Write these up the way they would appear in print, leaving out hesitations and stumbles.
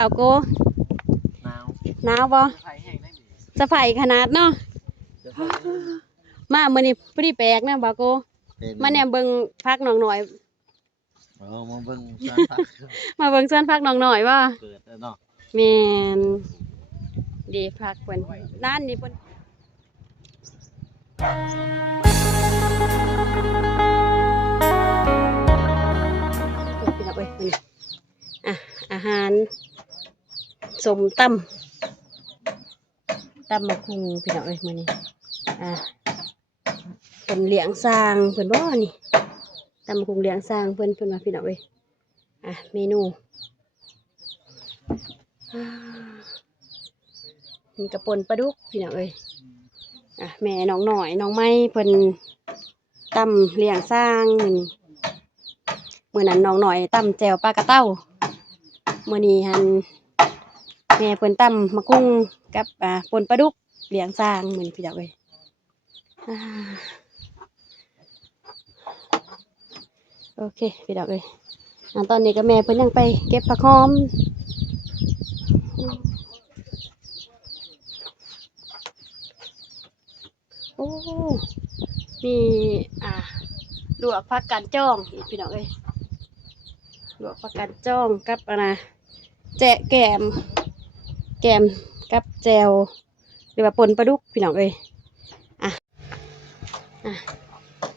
เอาโกหนาวหนาวบ่ไผ่แห้งได้หนิสะไผขนาดเนาะจะไผ่แห้งมามื้อนี้พอดีแปลกนะบ่าวโกมาแนมเบิ่งพักน้องหน่อยมาเบิ่งสวนผัก มาเบิ่งสวนพักน้องหน่อยบ่เกิดแล้วเนาะแม่นดีพักเพิ่นนั่นนี่เพิ่นพี่น้องเอ้ยมื้อนี้อาหารส้มตำมะคุงพี่น้องเอ้ยมื้อนี้เพิ่นเลี้ยงสร้างเพิ่นบ่นี่ตำมะคุงเลี้ยงสร้างเพิ่นว่าพี่น้องเอ้ยเมนูมีกระปนปลาดุกพี่น้องเอ้ยแม่น้องหน่อยน้องไม้เพิ่นตำเลี้ยงสร้างมื้อนั้นน้องหน่อยตำแจ่วปลากระเต้ามื้อนี้หันแม่เพิ่นตำมะคุงกับปนปลาดุกเลี้ยงสร้างมื้อนี้พี่น้องเอ้ยโอเคพี่น้องเอ้ยตอนนี้ก็แม่เพิ่นยังไปเก็บผักหอมโอ้มีลวกผักกาดจ้องอีกพี่น้องเอ้ยลวกผักกาดจ้องกับแจะแกมกับแจวหรือว่าปนปลาดุกพี่น้องเอ้ย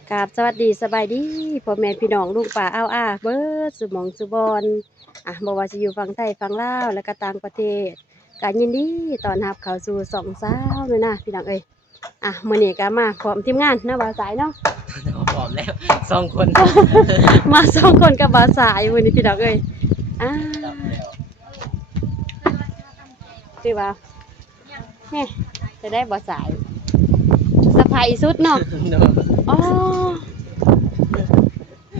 กราบสวัสดีสบายดีพ่อแม่พี่น้องลูกป่าเบิร์ดสุหมองสุบอนบอกว่าจะอยู่ฝั่งไทยฝั่งลาวและก็ต่างประเทศการยินดีตอนรับเข้าสู่สองสาวเลยนะพี่น้องเอ้ยมื้อนี้ก็มาพร้อมทีมงานนะบ่าวสายเนาะพร้อมแล้ว2 คน มา2 คนกับบ่าวสายมื้อนี้พี่น้องเอ้ยคือว่าจะได้บ่าวสายสะพายสุดเนาะอ๋อ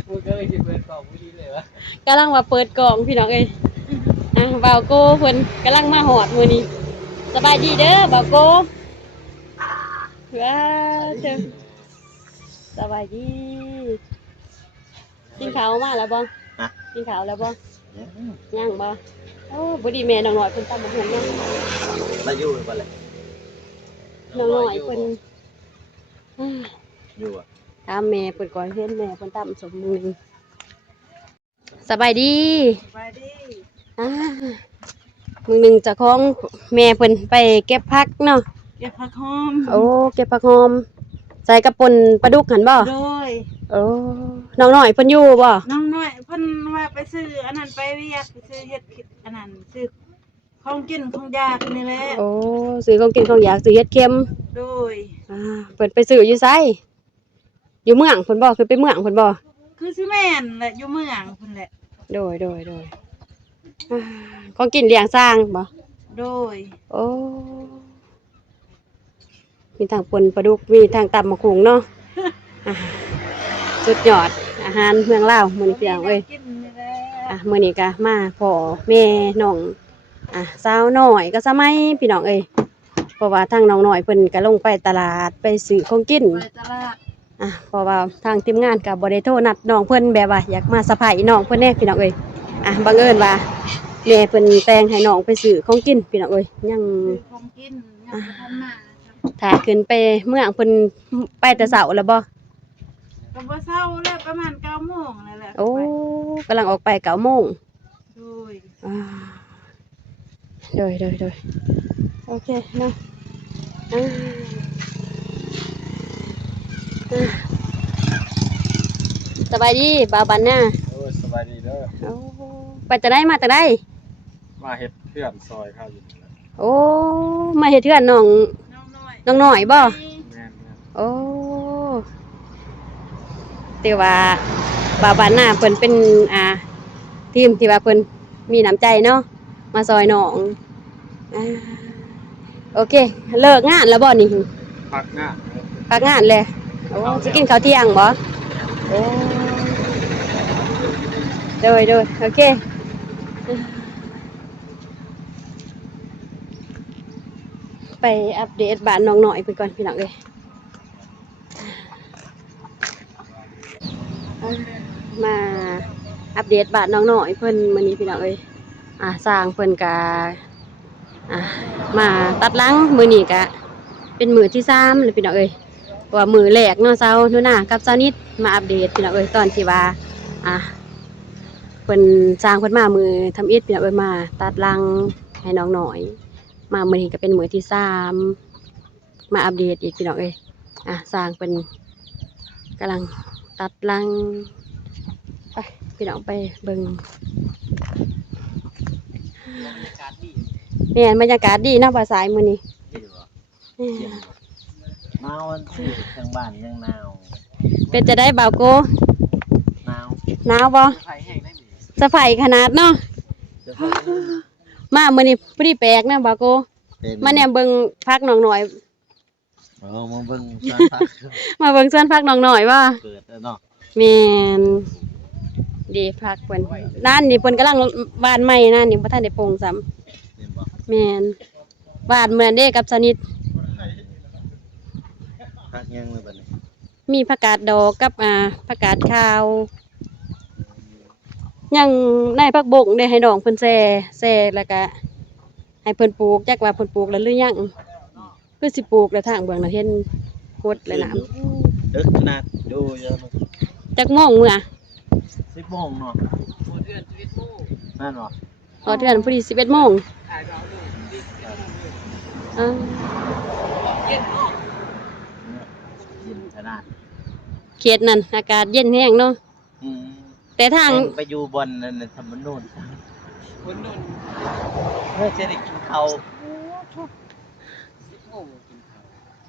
มึงก็เลยสิเปิดกล่องมื้อนี้เลยวะกำลังมาเปิดกล่องพี่น้องเอ้ยบ่าวโก้เพิ่นกำลังมาหอดมื้อนี้สบายดีเด้อบ่าวโก้ว้าเด้อสบายดีกินข้าวมาแล้วบ่กินข้าวแล้วบ่ยังบ่โอ้บ่ดีแม่น้องน้อยเพิ่นตำบักหุ่งยังมาอยู่บ่เลยน้องน้อยเพิ่นอยู่ถามแม่เพิ่นก่อนเห็นแม่เพิ่นตำสมมือสบายดีมื้อนึงเจ้าของแม่เพิ่นไปเก็บผักเนาะเก็บผักหอมโอ้เก็บผักหอมใส่กระปนปลาดุกหั่นบ่โดยโอ้น้องน้อยเพิ่นอยู่บ่น้องน้อยเพิ่นว่าไปซื้ออันนั้นไปเรียกไปซื้อเฮ็ดอันนั้นซื้อของกินของยากนี่แหละโอ้ซื้อของกินของอยากซื้อเฮ็ดเค็มโดยเพิ่นไปซื้ออยู่ไสอยู่เมืองเพิ่นบ่คือไปเมืองเพิ่นบ่คือสิแม่นแหละอยู่เมืองเพิ่นแหละโดยของกินเลี้ยงสร้างบ่โดยโอ้มีทางปนปลาดุกมีทางตำมะขุงเนาะสุดยอดอาหารเมืองลาวมื้อนี้พี่น้องเอ้ยมื้อนี้ก็มาพ่อแม่น้องสาวน้อยก็สมัยพี่น้องเอ้ยเพราะว่าทางน้องน้อยเพิ่นก็ลงไปตลาดไปซื้อของกินไปตลาดเพราะว่าทางทีมงานก็บ่ได้โทรนัดน้องเพิ่นแบบว่าอยากมาสะพายน้องเพิ่นแน่พี่น้องเอ้ยบังเอิญว่าแม่เพิ่นแต่งให้น้องไปซื้อของกินพี่น้องเอ้ยยังซื้อของกินยังบ่ทันมาถ้าขึ้นไปเมืองเพิ่นไปแต่เช้าแล้วบ่ก็บ่เช้าแล้วประมาณ 9:00 นนั่นแหละโอ้กำลังออกไป 9:00 นโดยโอเคเนาะสบายดีบ่าวบันน่ะสบายดีเด้อโอ้ไปจะได้มาจะได้มาเฮ็ดเพื่อนซอยข้าวอยู่โอ้มาเฮ็ดเพื่อนน้องน้อยบ่แม่นโอ้แต่ว่าบ่าวบันน่ะเพิ่นเป็นทีมที่ว่าเพิ่นมีน้ำใจเนาะมาซอยน้องโอเคเลิกงานแล้วบ่นี่พักงานเลยโอ้สิกินข้าวเที่ยงบ่โอ้โดยโอเคไปอัปเดตบ้านน้องหน่อยไปก่อนพี่น้องเอ้ยมาอัปเดตบ้านน้องหน่อยเพิ่นมื้อนี้พี่น้องเอ้ย สร้างเพิ่นก็มาตัดหลังมื้อนี้ก็เป็นมื้อที่3แล้วพี่น้องเอ้ยเพราะว่ามื้อแรกเนาะเช้านู่นน่ะกับเช้านิดมาอัปเดตพี่น้องเอ้ยตอนที่ว่าเพิ่นสร้างเพิ่นมามื้อทำอิฐพี่น้องเอ้ยมาตัดหลังให้น้องหน่อยมามื้อนี้ก็เป็นมื้อที่3มาอัปเดตอีกพี่น้องเอ้ยสร้างเพิ่นกำลังตัดหลังไปพี่น้องไปเบิ่งเนี่ยบรรยากาศดีเนาะภาษามื้อนี้ มาวันที่ทางบ้านยังหนาว เป็นจะได้บ่าวโก หนาว หนาวบ่สะไฟขนาดเนาะมามื้อนี้พอดีแปลกนะบ่าวโกมาแนมเบิ่งพักน้องหน่อย มาเบิ่งสวนผัก มาเบิ่งสวนพักน้องหน่อยว่า เกิดแล้วเนาะ แม่นดีพักเพิ่นนั่นนี่เพิ่นกำลังวาดใหม่นั่นนี่บ่ทันได้โปร่งซ้ำ เห็นบ่ แม่นวาดเหมือนเด้กับสนิท ผักยังเลยบัดนี้ มีผักกาดดอกกับผักกาดขาวยังได้ผักบงได้ให้น้องเพิ่นแซ่แล้วก็ให้เพิ่นปลูกจักว่าเพิ่นปลูกแล้วหรือยังคือสิปลูกแล้วทางเบื้องน่ะเห็นกดเลยนะ ดึกขนาดดูเยอะเลย จักโมงมื้อ 10 โมงเนาะเดือน11 โมงนั่นเนาะ พอเทื่อนพอดี11 โมงเออ เย็นขนาด เขตนั้นอากาศเย็นแห้งเนาะแต่ทาง ไปอยู่บนนั่นน่ะทำมันโน่นบนโน่นเพื่อจะได้กินข้าว10 โมงกินข้าว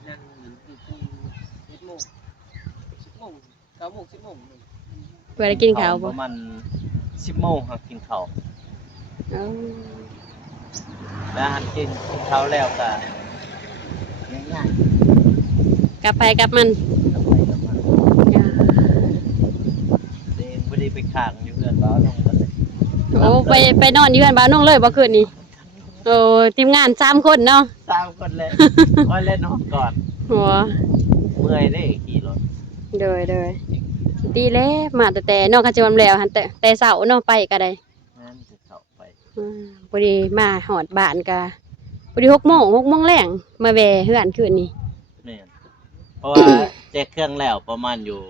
นั่งอยู่ที่11 โมง10 โมง9 โมง10 โมง เพื่อได้กินข้าว ป บ่ ระมาณ10 โมงครับกินข้าว เออ แล้วหันกินข้าวแล้วก็ง่าย กลับไปกลับมัน ๆกลับไปกลับมาเองบ่ได้ไปข้างอยู่เพื่อนบ้านน้องกันเลย โอ้ไปนอนอยู่เฮือนบ้านน้องเลยบ่คืนนี้โอ้ทีมงาน3คนเนาะ 3 คนเลยค่อยเล่นนอนก่อน หัว เมื่อยได้ขี่รถ เดยดีแล้วมาแต่นอกคันจะวันแล้วหันแต่เช้าเนาะไปก็ได้ งั้นจะเข้าไป พอดีมาหอดบ้านก็พอดี6 โมงแรงมาแวะเฮือนคืนนี้ แม่นเพราะว่าแจกเครื่องแล้วประมาณอยู่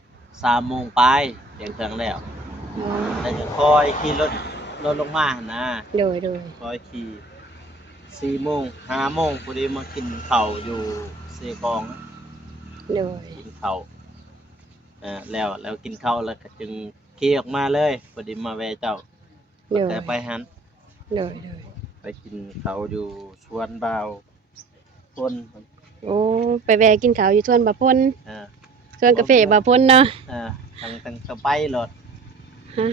3 โมงปลายแจกเครื่องแล้วแล้วจะคอยขี่รถลงมาหั่นนะ โดย คอยขี่4 โมง5 โมงพอดีมากินข้าวอยู่เซกองนะ โดย กินข้าวแล้วกินข้าวแล้วก็จึงขี่ออกมาเลยพอดีมาแวะเจ้า โดย แต่ไปหัน โดย ไปกินข้าวอยู่สวนบ่าวคน โอ้ไปแวะกินข้าวอยู่สวนบ่าวพล อ่า สวนกาแฟบ่าวพลเนาะ ทางก็ไปรถ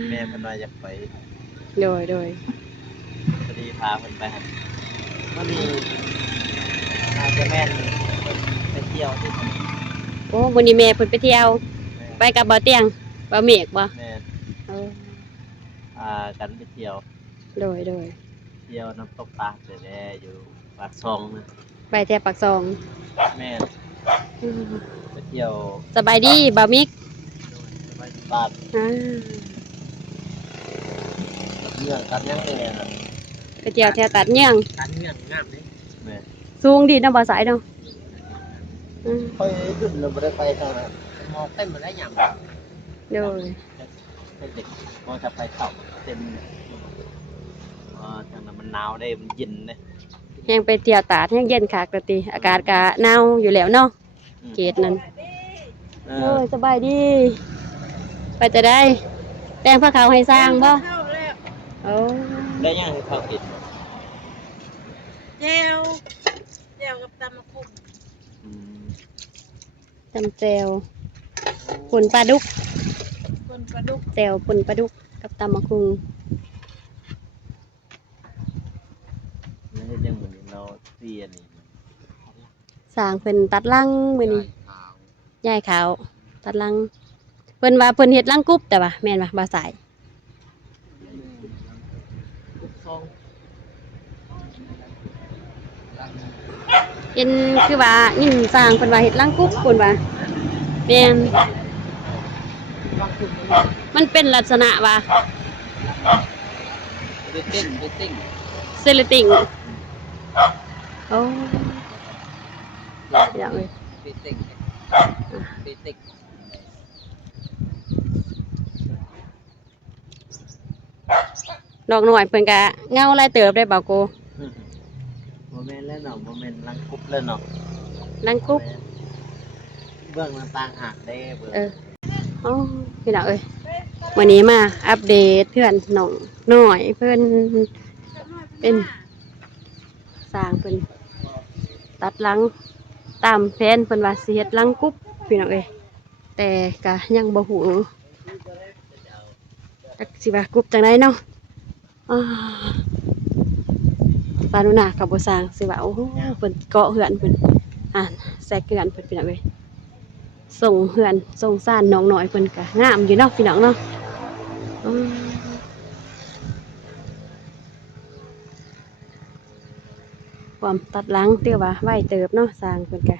แม่เพิ่นว่าอยากไป โดย พอดีพาเพิ่นไปหันมันมีอาจจะแม่นไปเที่ยวที่ โอ้วันนี้แม่เพิ่นไปเที่ยวไปกับบ่าวเตียงบ่าวเมฆบ่ แม่น เออ กันไปเที่ยว โดย เที่ยวน้ำตกตาดแท้ๆอยู่ปากซองนะ ไปแถวปากซอง แม่นไปเที่ยว สบายดีบ่าวมิก ไปบ้านเรื่องกันยังเลยนะ ไปเที่ยวแถวตัดเนื่อง กันเรื่องงามเลยแม่ สูงดีเนาะบ่าวสายเนาะ ค่อยขึ้นเราไม่ได้ไปทางนั้นมองเต็มมาได้ยัง โดย เด็กมองจะไปเต่าเต็มทางนั้นมันหนาวได้มันเย็นเลย แห้งไปเที่ยวตาดแห้งเย็นคักกะติอากาศก็หนาวอยู่แล้วเนาะเขตนั้นโอ้ยสบายดีไปจะได้แต่งผ้าขาวให้สร้างบ่ เข้าแล้ว โอ้ ได้ยังให้เขากิน เจลกับตำมะขุ่น จำแจวปุ่นปลาดุก คนปลาดุก แจวปุ่นปลาดุกกับตำมะคุง แล้วยังเหมือนเราเตียนี่ สร้างเพิ่นตัดลังมื้อนี้ยายขาวตัดลังเพิ่นว่าเพิ่นเฮ็ดลังกุ๊บแต่ว่าแม่นบ่บ่าวสาย ซอง เห็นคือว่านิ่มสร้างเพิ่นว่าเฮ็ดลังกุ๊บเพิ่นว่าแม่นมันเป็นลักษณะว่า เซเลติงโอ้อย่างเลยดอกหน่อยเพิ่นกะเงาลายเติบได้บ่าวโก โมเมนต์แล้วเนาะโมเมนต์ลังคุบแล้วเนาะ นั่งกุ๊บ เบื้องมันต่างหากได้เบื้อง อ๋อพี่น้องเอ้ยวันนี้มาอัปเดตเพื่อนน้องหน่อยเพิ่นเป็นสร้างเพิ่นตัดหลังตามแผนเพิ่นว่าสิเฮ็ดหลังกุ๊บพี่น้องเอ้ยแต่ก็ยังบ่ฮู้จักสิว่ากุ๊บจังไดเนาะอ่าปานุนากับบ่สร้างสิว่าโอ้โหเพิ่นเกาะเฮือนเพิ่นแซกเฮือนเพิ่นพี่น้องเอ้ยส่งเฮือนส่งซ่านน้องน้อยเพิ่นก็งามอยู่เนาะพี่น้องเนาะความตัดหลังเตี้ยว่าไว้เติบเนาะสร้างเพิ่นก็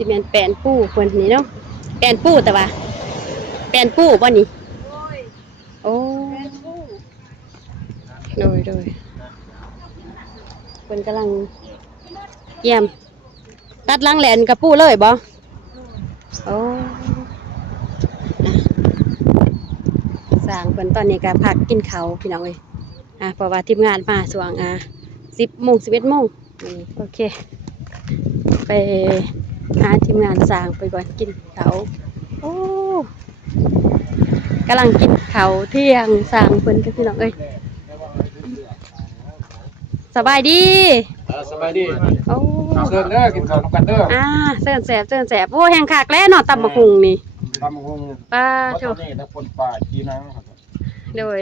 สิแม่นแปลนปูเพิ่นนี่เนาะแปลนปูแต่ว่าแปลนปูบ่นี่ โอ้ย โอ้ เป็นผู้ โดยเพิ่นกำลังเยี่ยมตัดหลังแหลนกับปูเลยบ่โอ้สร้างเพิ่นตอนนี้ก็พักกินข้าวพี่น้องเอ้ยเพราะว่าทีมงานมาช่วง10 โมง 11 โมงโอเคไปหาทีมงานสร้างไปก่อนกินข้าวโอ้กำลังกินข้าวเที่ยงสร้างเพิ่นกับพี่น้องเอ้ยสบายดี สบายดี โอ้ เชิญเด้อกินข้าวนำกันเด้อ เสิร์นแสบโอ้แห่งคักแล้วเนาะตำบักหุ่งนี่ ตำหง ป้า เพราะ โถ ตอนนี้นักปนป่าจีนังครับ โดย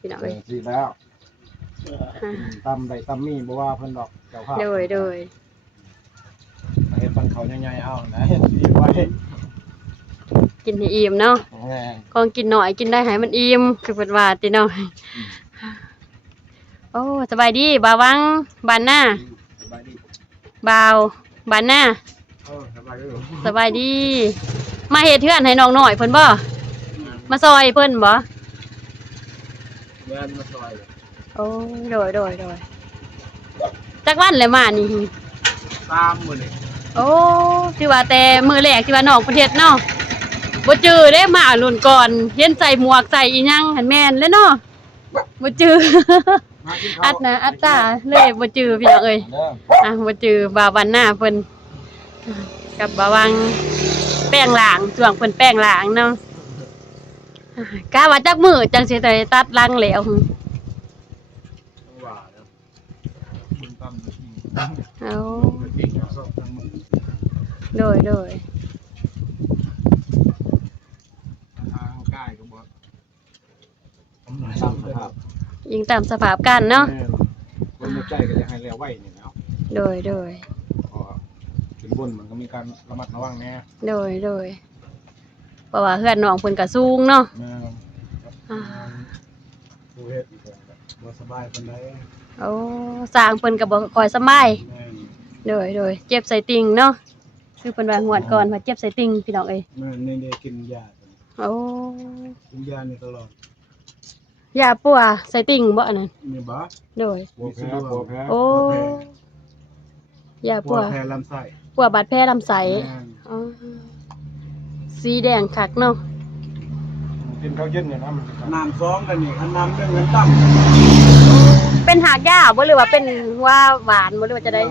พี่น้องเอ้ย สิแล้ว อ่า ตำได้ตำมีบ่ว่าเพิ่นดอกเจ้าภาพ โดย เฮ็ดปันเขาใหญ่ๆเอานะเฮ็ดดีไว้ กินให้อิ่มเนาะ แหม ของกินหน่อยกินได้ให้มันอิ่มคือเพิ่นว่าติเนาะโอ้สบายดีบ่าววังบ้านหน้า สบายดี บ่าวบ้านหน้า สบายดี สบายดี มาเฮ็ดเทือนให้น้องหน่อยเพิ่นบ่มาซอยเพิ่นบ่ แม่นมาซอย โอ้โดยจักวันเลยมานี่ ตามมื้อนี้ โอ้ที่ว่าแต่มือแรกที่ว่าน้องประเทศเนาะบ่จือเด้มารุ่นก่อนเห็นใส่หมวกใส่อีหยังหันแม่นเลยเนาะบ่จือ มากินข้าว อัดตาเลยบ่จือพี่น้องเอ้ย เด้อ บ่จือบ่าววันหน้าเพิ่นกับบ่าววังแป้งหลางช่วงเพิ่นแป้งหลางเนาะกะว่าจักมื้อจังสิได้ตัดหลังแล้ว ว่าเด้อบุญตำจริง เอา จริงเอาซอกทั้งหมด โดย ทางกายก็บ่ตำสภาพ ยิงตามสภาพกันเนาะ คนบ่ใจก็จะให้แล้วไว้นี่แล้ว โดย เพราะขึ้นบนมันก็มีการระมัดระวังแน่ เพราะว่าเฮือนน้องเพิ่นก็สูงเนาะ แม่ อ่า ผู้เฮ็ดบ่สบายปานใด โอ้สร้างเพิ่นก็บ่ค่อยสบาย แม่น เจ็บใส่ติ่งเนาะคือเพิ่นว่าหวดก่อนว่าเจ็บใส่ติ่งพี่น้องเอ้ย แม่นนี่ได้กินยา โอ้ กินยานี่ตลอด ยาปัวใส่ติ่งบ่อันนั้น นี่บ่ โดย ปัวแพ้ โอ้ยา ปั ปั ว ว แพ้ลำไส้ ปัวบาดแผลลำไส้ แม่น อ๋อสีแดงคักเนาะ กินข้าวเย็นเนี่ยนะน้ำ2นั่นนี่อันน้ำ1เงินต่ำ เป็นหากยาบ่หรือว่าเป็นว่าหวานบ่หรือว่าจะได้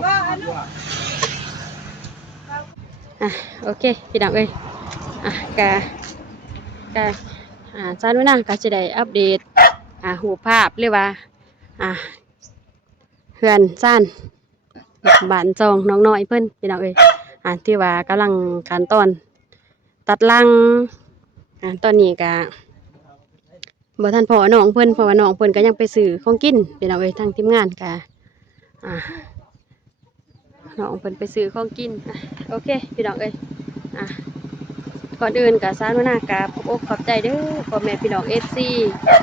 โอเคพี่น้องเอ้ยกะซานุนะก็สิได้อัปเดตรูปภาพหรือว่าเฮือนซ่านบ้านจองน้องน้อยเพิ่นพี่น้องเอ้ยที่ว่ากำลังขั้นตอนตัดหลังตอนนี้ก็ บ่ทันพอน้องเพิ่นเพราะว่าน้องเพิ่นก็ยังไปซื้อของกินพี่น้องเอ้ยทางทีมงานก็น้องเพิ่นไปซื้อของกินโอเคพี่น้องเอ้ยก่อนอื่นก็สาธุนะก็ขอบอกขอบใจเด้อพ่อแม่พี่น้อง FC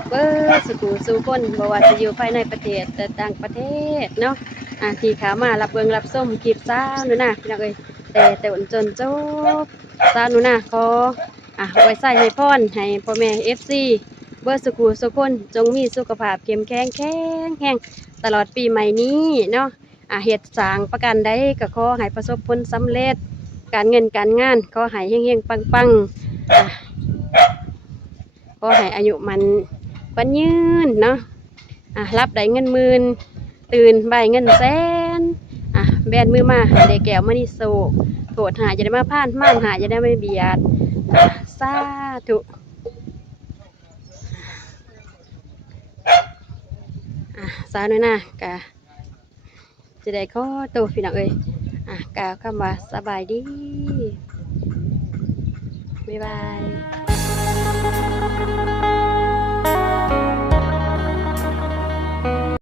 เบิดสุขุสู่คนบ่ว่าสิอยู่ภายในประเทศแต่ต่างประเทศเนาะที่เข้ามารับเบิ่งรับชมคลิปสาธุนะพี่น้องเอ้ยแต่ต้นจนจบสาธุนะขอไว้ใส่ให้พรให้พ่อแม่ FC เบิดสุขุสุคนจงมีสุขภาพเข้มแข็งแรงตลอดปีใหม่นี้เนาะเฮ็ดสร้างประกันใดก็ขอให้ประสบผลสำเร็จการเงินการงานขอให้เฮงๆปังๆขอให้อายุมันปันยืนเนาะรับได้เงินหมื่นตื่นบ่ายเงินแสนแบนมือมาให้ได้แก้วมณีโศกโกรธหาจะได้มาพ่านม่านหาจะได้ไม่เบียดสาธุสาธุนะกะจะได้ขอตัวพี่น้องเอ้ยกล่าวคำว่าสบายดีบ๊ายบาย